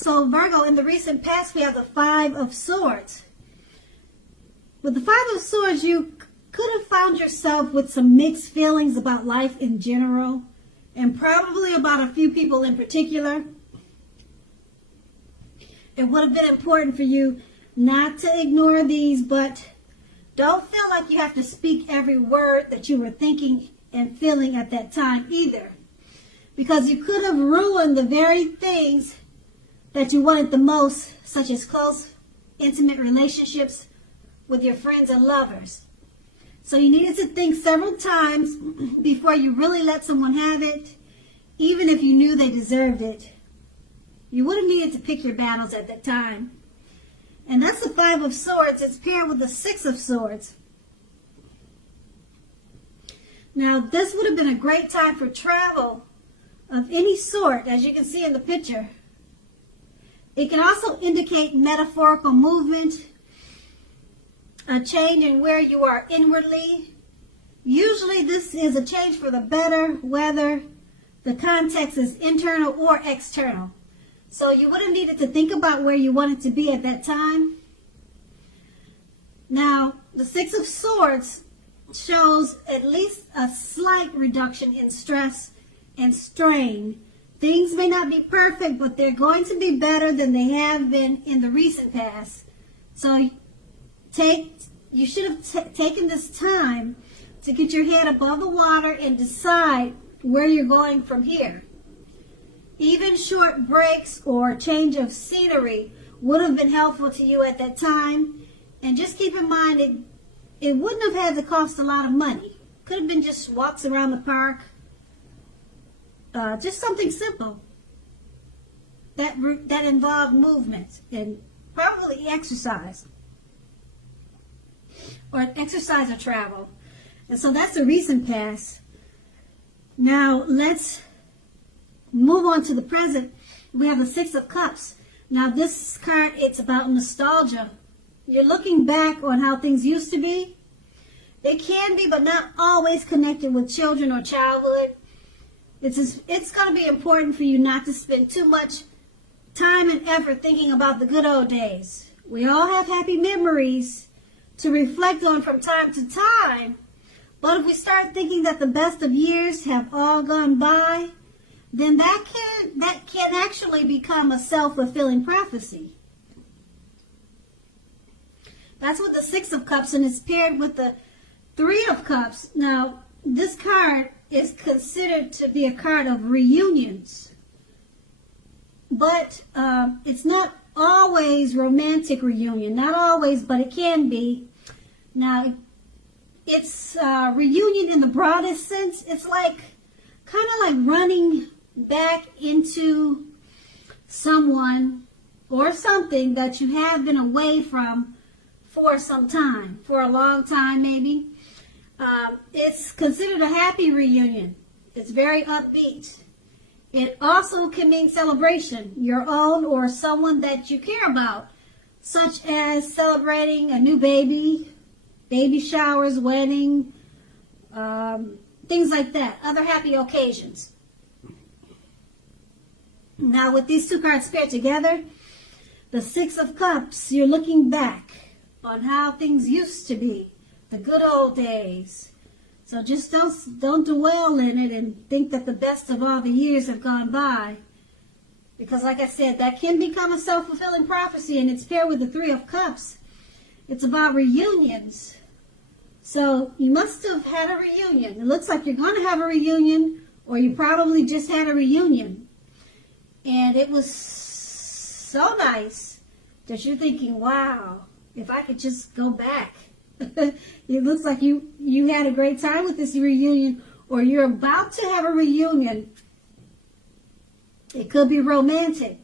So Virgo, in the recent past, we have the Five of Swords. With the Five of Swords, you could have found yourself with some mixed feelings about life in general, and probably about a few people in particular. It would have been important for you not to ignore these, but don't feel like you have to speak every word that you were thinking and feeling at that time either. Because you could have ruined the very things that you wanted the most, such as close, intimate relationships with your friends and lovers. So you needed to think several times before you really let someone have it, even if you knew they deserved it. You would have needed to pick your battles at that time. And that's the Five of Swords. It's paired with the Six of Swords. Now, this would have been a great time for travel of any sort, as you can see in the picture. It can also indicate metaphorical movement, a change in where you are inwardly. Usually this is a change for the better, whether the context is internal or external. So you would have needed to think about where you wanted to be at that time. Now, the Six of Swords shows at least a slight reduction in stress and strain. Things may not be perfect, but they're going to be better than they have been in the recent past. So you should have taken this time to get your head above the water and decide where you're going from here. Even short breaks or change of scenery would have been helpful to you at that time. And just keep in mind, it wouldn't have had to cost a lot of money. Could have been just walks around the park. Just something simple that involved movement and probably exercise. Or exercise or travel. And so that's the recent past. Now let's move on to the present. We have the Six of Cups. Now this card, it's about nostalgia. You're looking back on how things used to be. They can be, but not always connected with children or childhood. It's going to be important for you not to spend too much time and effort thinking about the good old days. We all have happy memories to reflect on from time to time. But if we start thinking that the best of years have all gone by, then that can actually become a self-fulfilling prophecy. That's with the Six of Cups, and it's paired with the Three of Cups. Now, this card is considered to be a card of reunions. But it's not always romantic reunion. Not always, but it can be. Now, it's reunion in the broadest sense. It's like kind of like running back into someone or something that you have been away from for some time, for a long time maybe. It's considered a happy reunion. It's very upbeat. It also can mean celebration, your own or someone that you care about, such as celebrating a new baby, baby showers, wedding, things like that, other happy occasions. Now with these two cards paired together, the Six of Cups, you're looking back on how things used to be, the good old days. So just don't dwell in it and think that the best of all the years have gone by. Because like I said, that can become a self-fulfilling prophecy, and it's paired with the Three of Cups. It's about reunions. So you must have had a reunion. It looks like you're going to have a reunion, or you probably just had a reunion. And it was so nice that you're thinking, wow, if I could just go back. It looks like you had a great time with this reunion, or you're about to have a reunion. It could be romantic.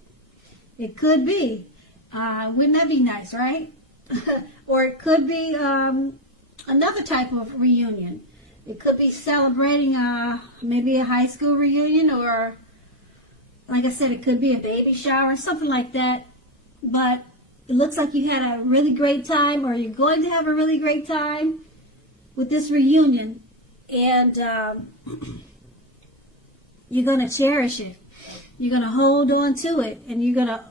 It could be. Wouldn't that be nice, right? Or it could be another type of reunion. It could be celebrating maybe a high school reunion, or like I said, it could be a baby shower, something like that. But it looks like you had a really great time, or you're going to have a really great time with this reunion. And you're going to cherish it. You're going to hold on to it, and you're going to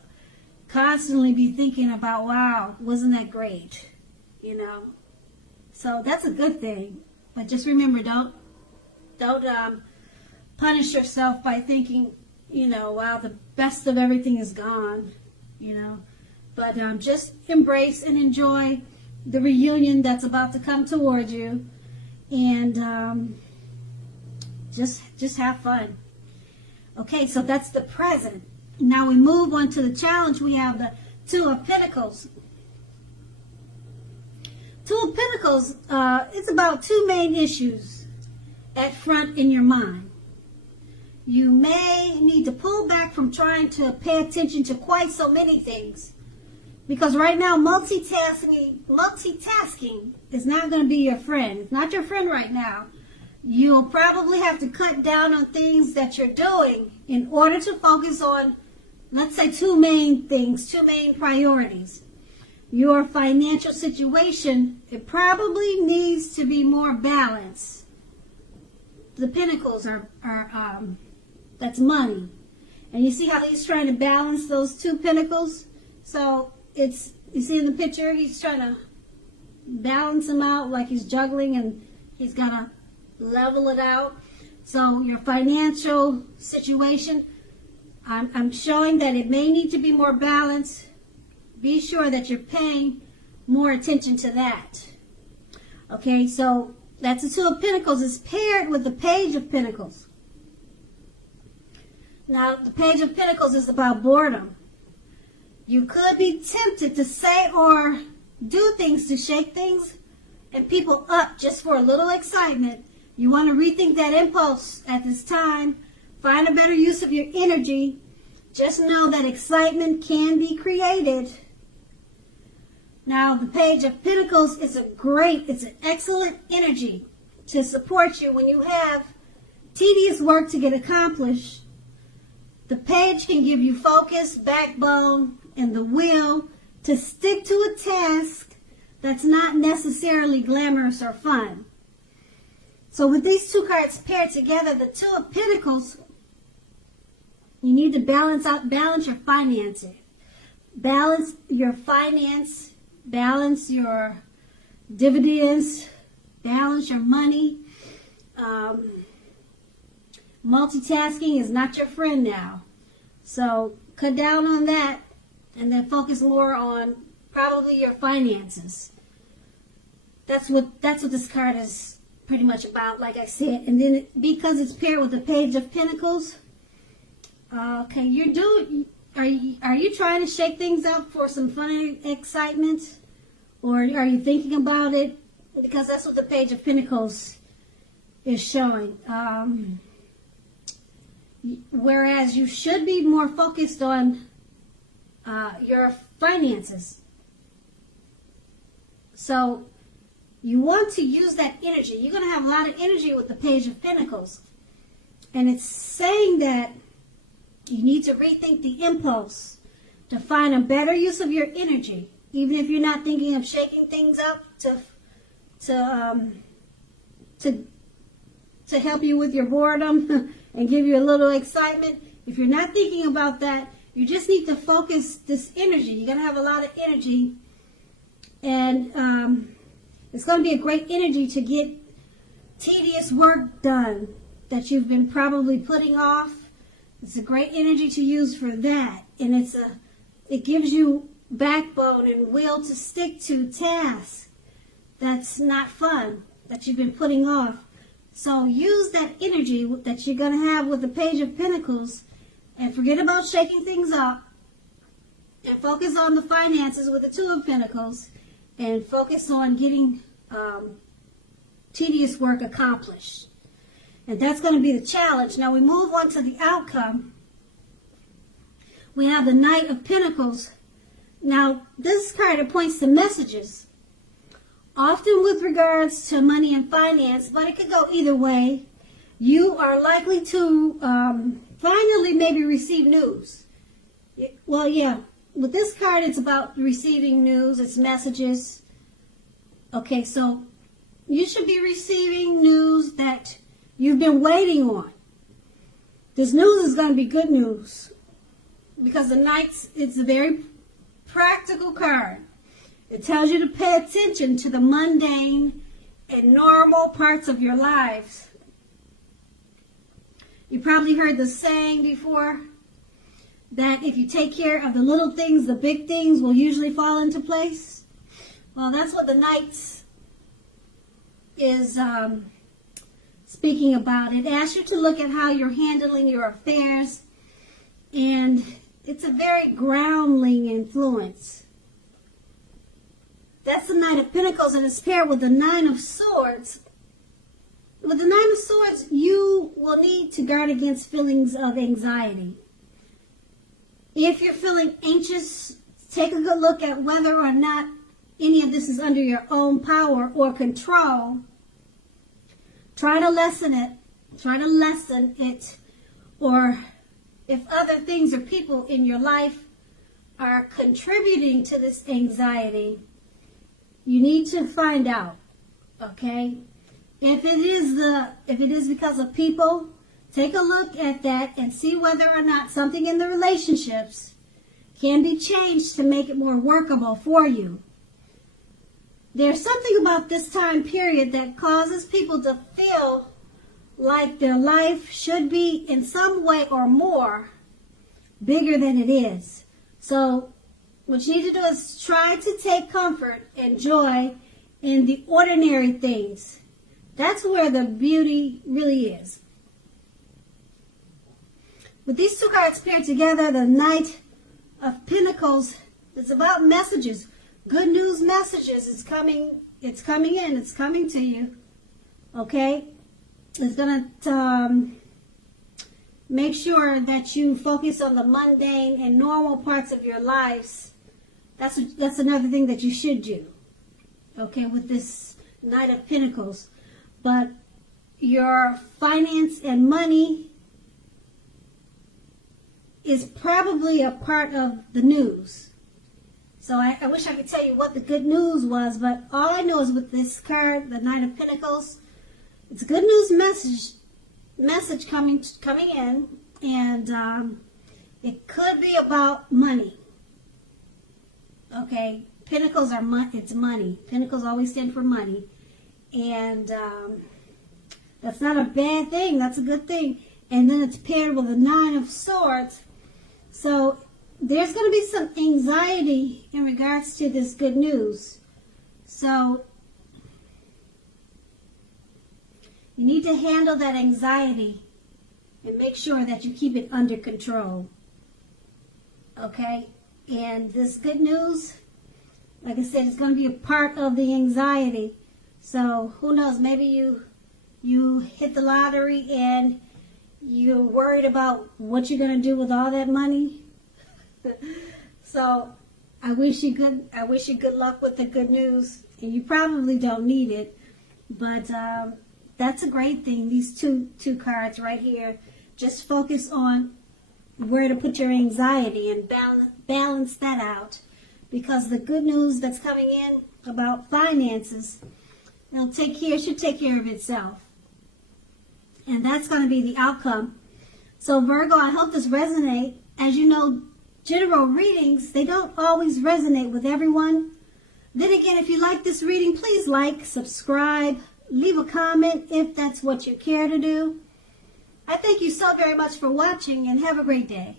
constantly be thinking about, wow, wasn't that great? You know, so that's a good thing. But just remember, don't punish yourself by thinking, you know, wow, the best of everything is gone, you know. But just embrace and enjoy the reunion that's about to come toward you, and just have fun. Okay, so that's the present. Now we move on to the challenge. We have the Two of Pentacles. Two of Pentacles, it's about two main issues at front in your mind. You may need to pull back from trying to pay attention to quite so many things, because right now multitasking is not going to be your friend. It's not your friend right now. You'll probably have to cut down on things that you're doing in order to focus on, let's say, two main things, two main priorities. Your financial situation, it probably needs to be more balanced. The Pentacles are that's money. And you see how he's trying to balance those two Pentacles? So it's, you see in the picture, he's trying to balance them out like he's juggling, and he's got to level it out. So your financial situation, I'm showing that it may need to be more balanced. Be sure that you're paying more attention to that. Okay, so that's the Two of Pentacles. It's paired with the Page of Pentacles. Now, the Page of Pentacles is about boredom. You could be tempted to say or do things to shake things and people up just for a little excitement. You want to rethink that impulse at this time. Find a better use of your energy. Just know that excitement can be created. Now, the Page of Pentacles is it's an excellent energy to support you when you have tedious work to get accomplished. The Page can give you focus, backbone, and the will to stick to a task that's not necessarily glamorous or fun. So with these two cards paired together, the Two of Pentacles, you need to balance your finances. Balance your finance, balance your dividends, balance your money. Multitasking is not your friend now. So cut down on that and then focus more on probably your finances. That's what this card is pretty much about, like I said. And then because it's paired with the Page of Pentacles, okay, are you trying to shake things up for some fun and excitement? Or are you thinking about it? Because that's what the Page of Pentacles is showing. Whereas you should be more focused on your finances. So you want to use that energy. You're going to have a lot of energy with the Page of Pentacles. And it's saying that you need to rethink the impulse to find a better use of your energy. Even if you're not thinking of shaking things up to help you with your boredom and give you a little excitement. If you're not thinking about that, you just need to focus this energy. You're going to have a lot of energy, and it's going to be a great energy to get tedious work done that you've been probably putting off. It's a great energy to use for that, and it gives you backbone and will to stick to tasks that's not fun, that you've been putting off. So use that energy that you're going to have with the Page of Pentacles and forget about shaking things up and focus on the finances with the Two of Pentacles and focus on getting tedious work accomplished. And that's going to be the challenge. Now we move on to the outcome. We have the Knight of Pentacles. Now this card, it points to messages, often with regards to money and finance, but it could go either way. You are likely to finally maybe receive news. Well, yeah, with this card, it's about receiving news. It's messages. Okay, so you should be receiving news that you've been waiting on. This news is going to be good news because the Knights, it's a very practical card. It tells you to pay attention to the mundane and normal parts of your lives. You probably heard the saying before that if you take care of the little things, the big things will usually fall into place. Well, that's what the Knights is speaking about. It asks you to look at how you're handling your affairs, and it's a very groundling influence. That's the Knight of Pentacles, and it's paired with the Nine of Swords. With the Nine of Swords, you will need to guard against feelings of anxiety. If you're feeling anxious, take a good look at whether or not any of this is under your own power or control. Try to lessen it. Try to lessen it. Or if other things or people in your life are contributing to this anxiety, you need to find out, okay? If it is because of people, take a look at that and see whether or not something in the relationships can be changed to make it more workable for you. There's something about this time period that causes people to feel like their life should be in some way or more bigger than it is. So what you need to do is try to take comfort and joy in the ordinary things. That's where the beauty really is. With these two cards paired together, the Knight of Pentacles, it's about messages. Good news messages. It's coming in. It's coming to you. Okay? It's going to make sure that you focus on the mundane and normal parts of your lives. That's another thing that you should do. Okay, with this Knight of Pentacles. But your finance and money is probably a part of the news. So I wish I could tell you what the good news was, but all I know is with this card, the Knight of Pentacles, it's a good news message coming in, and it could be about money. Okay, Pentacles are it's money. Pentacles always stand for money, and that's not a bad thing. That's a good thing. And then it's paired with a Nine of Swords. So there's going to be some anxiety in regards to this good news. So you need to handle that anxiety and make sure that you keep it under control. Okay? And this good news, like I said, is going to be a part of the anxiety. So who knows, maybe you hit the lottery and you're worried about what you're going to do with all that money. So I wish you good luck with the good news. And you probably don't need it, but that's a great thing. These two cards right here. Just focus on where to put your anxiety and balance that out, because the good news that's coming in about finances, should take care of itself. And that's going to be the outcome. So Virgo, I hope this resonates. As you know, general readings, they don't always resonate with everyone. Then again, if you like this reading, please like, subscribe, leave a comment if that's what you care to do. I thank you so very much for watching, and have a great day.